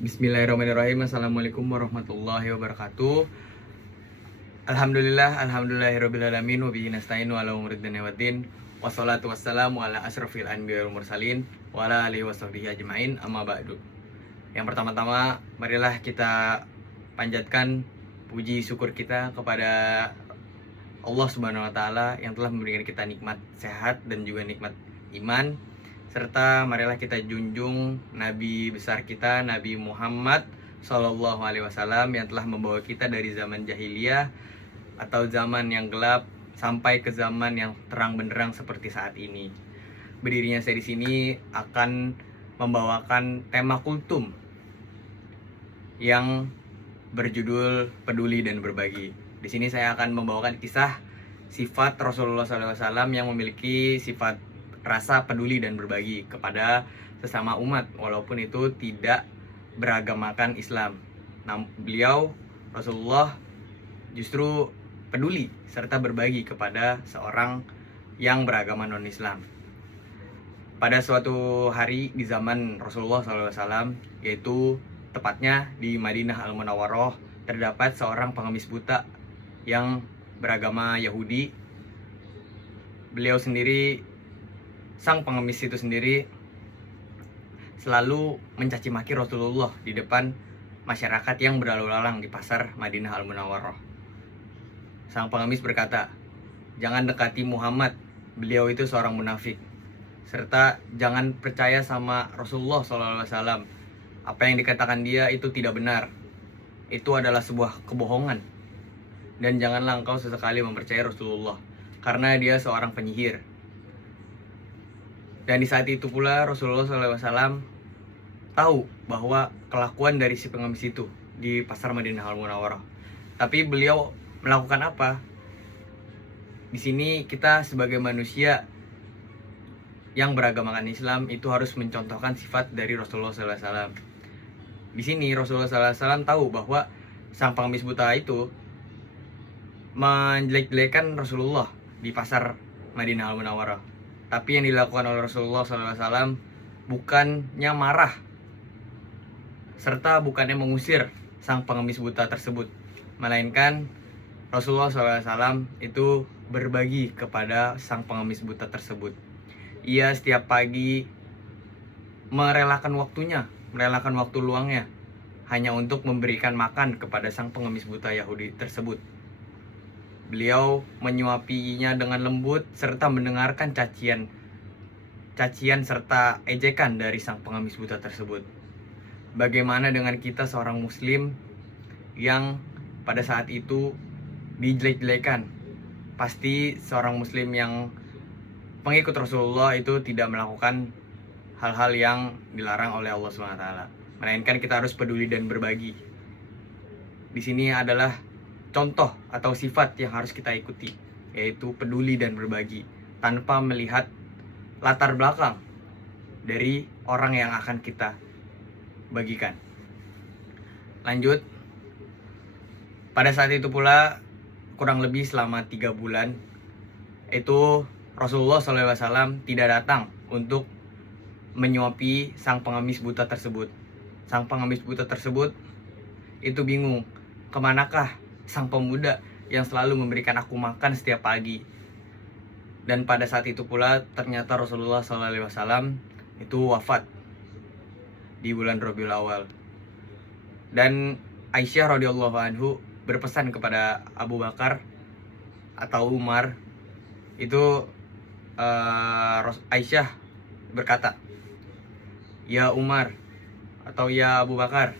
Bismillahirrahmanirrahim. Assalamualaikum warahmatullahi wabarakatuh. Alhamdulillahirrabbilalamin. Wabihi nasta'inu ala umuri dunya waddin. Wassalatu wassalamu ala asrofil anbiya wal mursalin wa ala alihi washabbihi ajmain, amma ba'du. Yang pertama-tama, marilah kita panjatkan puji syukur kita kepada Allah Subhanahu wa taala yang telah memberikan kita nikmat sehat dan juga nikmat iman. Serta marilah kita junjung Nabi besar kita, Nabi Muhammad Sallallahu Alaihi Wasallam, yang telah membawa kita dari zaman jahiliyah atau zaman yang gelap sampai ke zaman yang terang benderang seperti saat ini. Berdirinya saya di sini akan membawakan tema kultum yang berjudul Peduli dan Berbagi. Di sini saya akan membawakan kisah sifat Rasulullah SAW yang memiliki sifat rasa peduli dan berbagi kepada sesama umat, walaupun itu tidak beragamakan Islam. Beliau Rasulullah justru peduli serta berbagi kepada seorang yang beragama non-Islam. Pada suatu hari di zaman Rasulullah SAW, yaitu tepatnya di Madinah Al-Munawwaroh, terdapat seorang pengemis buta yang beragama Yahudi. Sang pengemis itu sendiri selalu mencaci maki Rasulullah di depan masyarakat yang berlalu lalang di pasar Madinah Al-Munawwaroh. Sang pengemis berkata, "Jangan dekati Muhammad, beliau itu seorang munafik. Serta jangan percaya sama Rasulullah SAW. Apa yang dikatakan dia itu tidak benar. Itu adalah sebuah kebohongan. Dan janganlah engkau sesekali mempercayai Rasulullah, karena dia seorang penyihir." Dan di saat itu pula Rasulullah SAW tahu bahwa kelakuan dari si pengemis itu di pasar Madinah Al-Munawwaroh. Tapi beliau melakukan apa? Di sini kita sebagai manusia yang beragamakan Islam itu harus mencontohkan sifat dari Rasulullah SAW. Di sini Rasulullah SAW tahu bahwa sang pengemis buta itu menjelek-jelekan Rasulullah di pasar Madinah Al-Munawwaroh. Tapi yang dilakukan oleh Rasulullah SAW bukannya marah, serta bukannya mengusir sang pengemis buta tersebut, melainkan Rasulullah SAW itu berbagi kepada sang pengemis buta tersebut. Ia setiap pagi merelakan waktu luangnya hanya untuk memberikan makan kepada sang pengemis buta Yahudi tersebut. Beliau menyuapinya dengan lembut serta mendengarkan cacian serta ejekan dari sang pengemis buta tersebut. Bagaimana dengan kita seorang muslim yang pada saat itu dijelek-jelekan? Pasti seorang muslim yang pengikut Rasulullah itu tidak melakukan hal-hal yang dilarang oleh Allah SWT, melainkan kita harus peduli dan berbagi. Di sini adalah contoh atau sifat yang harus kita ikuti, yaitu peduli dan berbagi tanpa melihat latar belakang dari orang yang akan kita bagikan. Lanjut, pada saat itu pula kurang lebih selama 3 bulan itu Rasulullah SAW tidak datang untuk menyuapi sang pengemis buta tersebut. Sang pengemis buta tersebut itu bingung, kemanakah sang pemuda yang selalu memberikan aku makan setiap pagi. Dan pada saat itu pula ternyata Rasulullah SAW itu wafat di bulan Rabiul Awal. Dan Aisyah radhiyallahu anhu berpesan kepada Abu Bakar atau Umar. Itu Aisyah berkata, "Ya Umar atau ya Abu Bakar,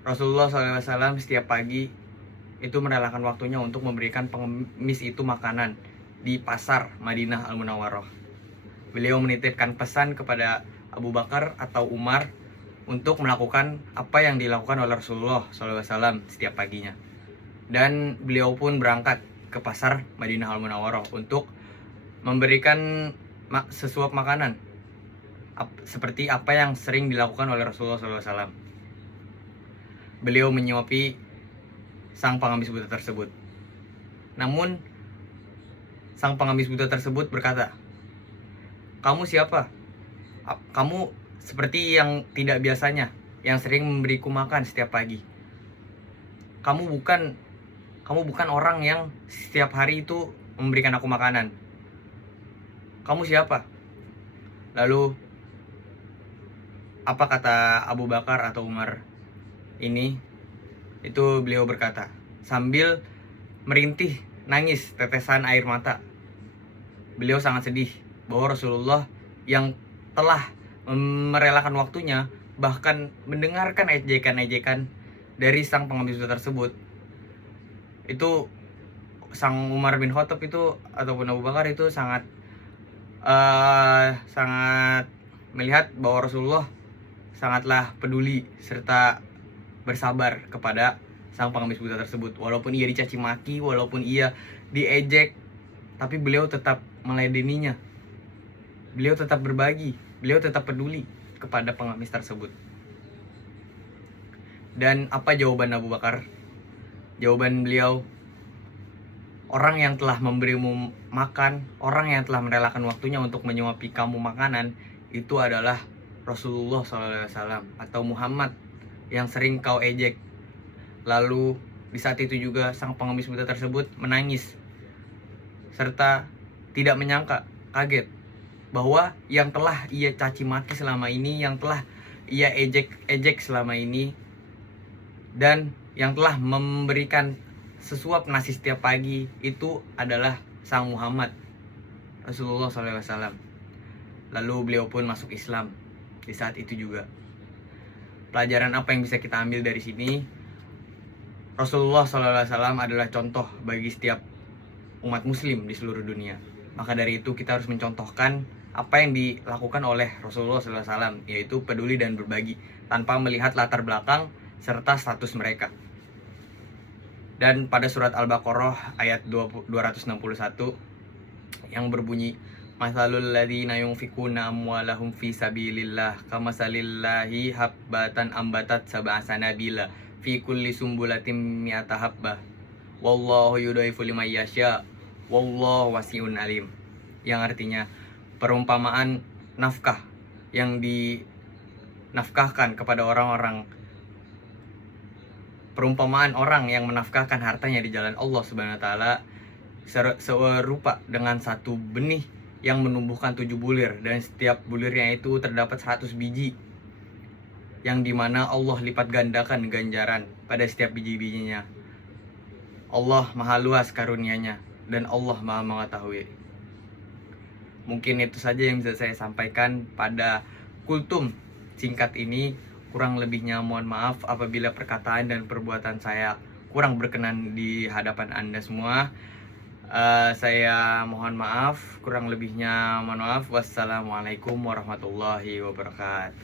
Rasulullah SAW setiap pagi itu merelakan waktunya untuk memberikan pengemis itu makanan di pasar Madinah Al-Munawwaroh. Beliau menitipkan pesan kepada Abu Bakar atau Umar untuk melakukan apa yang dilakukan oleh Rasulullah SAW setiap paginya. Dan beliau pun berangkat ke pasar Madinah Al-Munawwaroh untuk memberikan sesuap makanan seperti apa yang sering dilakukan oleh Rasulullah SAW. Beliau menyuapi sang pengemis buta tersebut. Namun sang pengemis buta tersebut berkata, "Kamu siapa? Kamu seperti yang tidak biasanya, yang sering memberiku makan setiap pagi. Kamu bukan orang yang setiap hari itu memberikan aku makanan. Kamu siapa? Lalu apa kata Abu Bakar atau Umar ini? Itu beliau berkata sambil merintih nangis tetesan air mata. Beliau sangat sedih bahwa Rasulullah yang telah merelakan waktunya, bahkan mendengarkan ejekan-ejekan dari sang pengemis buta tersebut, itu sang Umar bin Khattab itu ataupun Abu Bakar itu sangat melihat bahwa Rasulullah sangatlah peduli serta bersabar kepada sang pengemis buta tersebut. Walaupun ia dicaci maki, walaupun ia diejek, tapi beliau tetap meladeninya. Beliau tetap berbagi, beliau tetap peduli kepada pengemis tersebut. Dan apa jawaban Abu Bakar? Jawaban beliau, orang yang telah memberimu makan, orang yang telah merelakan waktunya untuk menyuapi kamu makanan, itu adalah Rasulullah SAW atau Muhammad yang sering kau ejek. Lalu di saat itu juga sang pengemis buta tersebut menangis serta tidak menyangka, kaget bahwa yang telah ia caci maki selama ini, yang telah ia ejek selama ini, dan yang telah memberikan sesuap nasi setiap pagi itu adalah sang Muhammad Rasulullah SAW. Lalu beliau pun masuk Islam di saat itu juga. Pelajaran apa yang bisa kita ambil dari sini? Rasulullah SAW adalah contoh bagi setiap umat muslim di seluruh dunia. Maka dari itu kita harus mencontohkan apa yang dilakukan oleh Rasulullah SAW, yaitu peduli dan berbagi tanpa melihat latar belakang serta status mereka. Dan pada surat Al-Baqarah ayat 261 yang berbunyi, Masalul ladzina yunfikuna amwalahum fi sabilillah kamasalillahi habbatan ambatat sab'a sanabila fi kulli sumbulatin mi'ata habbah wallahu yudhaifu liman yasha wallahu wasi'un alim. Yang artinya perumpamaan nafkah yang dinafkahkan kepada orang-orang, perumpamaan orang yang menafkahkan hartanya di jalan Allah Subhanahu wa taala serupa dengan satu benih yang menumbuhkan 7 bulir, dan setiap bulirnya itu terdapat 100 biji, yang dimana Allah lipat gandakan ganjaran pada setiap biji-bijinya. Allah maha luas karunia-Nya dan Allah maha mengetahui. Mungkin itu saja yang bisa saya sampaikan pada kultum singkat ini. Kurang lebihnya mohon maaf apabila perkataan dan perbuatan saya kurang berkenan di hadapan Anda semua. Saya mohon maaf, kurang lebihnya mohon maaf. Wassalamualaikum warahmatullahi wabarakatuh.